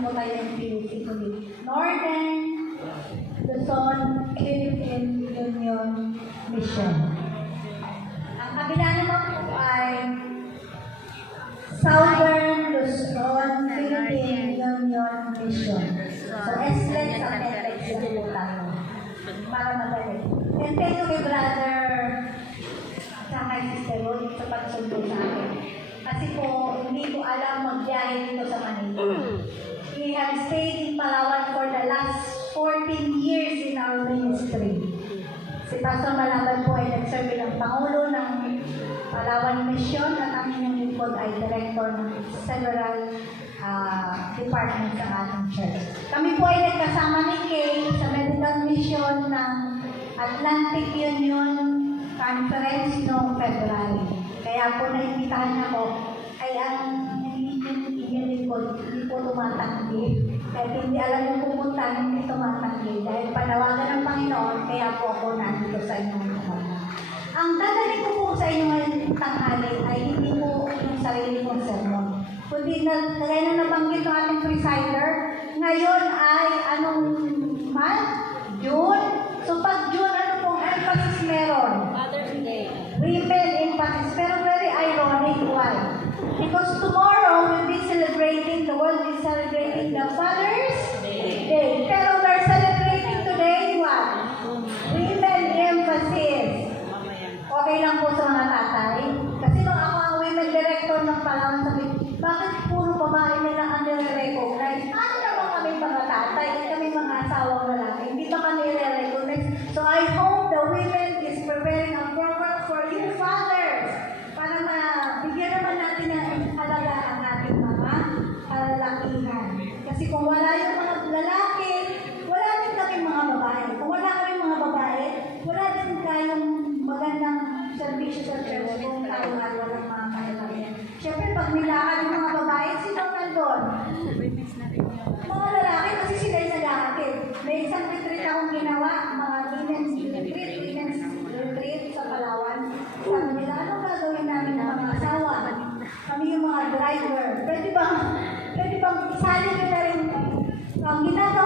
po tayo ng PUC Northern Luzon Philippine Union Mission. Ang kabila naman po ay Southern Luzon Philippine Union Mission. So, SLEX at NLEX sila po tayo. Para madali. And thank you kay brother sa kay Sister Rod sa pagsundo sa akin. Kasi po, hindi ko alam magbiyahe dito sa Manila. We have stayed in Palawan for the last 14 years in our ministry. Si Pastor Malaban po ay nagserve ng Pangulo ng Palawan Mission at ang inyong lingkod ay Director ng several departments ng ating church. Kami po ay nagkasama ni Kay sa medical mission ng Atlantic Union Conference noong February. Kaya po naimbitahan ako ay ang inyong lingkod hindi po tumatanggi. Kahit hindi alam yung pupunta, hindi tumatanggi. Dahil panawagan ng Panginoon, kaya po ako nandito sa inyong mga. Ang dadalhin ko po sa inyo ngayong tanghali ay hindi po yung sarili kong sermon. Kundi kaya na nabanggit ng ating presider, ngayon ay anong month? June? So pag June, ano pong emphasis meron? Mother's Day. Women emphasis. Pero very ironic. Why? Because tomorrow we'll be celebrating, the world is celebrating the Father's Day. Pero we're celebrating today what? Women emphasis. Okay lang po sa mga tatay. Kasi nung ako ang women director ng Palawan, sabi, bakit puro babae nila ang nire-recognize? Ano naman kami mga tatay? Kami mga asawang lalaki. Hindi ba kami nire-recognize? So I hope the women is preparing a program for you fathers para mabigyan naman natin ng halaga ang ating mga kalalakihan. Kasi kung wala yung mga lalaki, wala din kami mga babae. Kung wala kami mga babae, wala din kayong magandang servisyo sa church kung tayo nga walang mga kalalakihan. Siyempre, pag nilakad yung mga babae, sino nandun? Mga lalaki, kasi sila yung naghahatid. May isang retreat akong ginawa, mga women's retreat sa Palawan. Sabi nila, anong gagawin namin ng mga asawa? Kami yung mga driver. Pwede bang isali nyo na rin ang ginagawa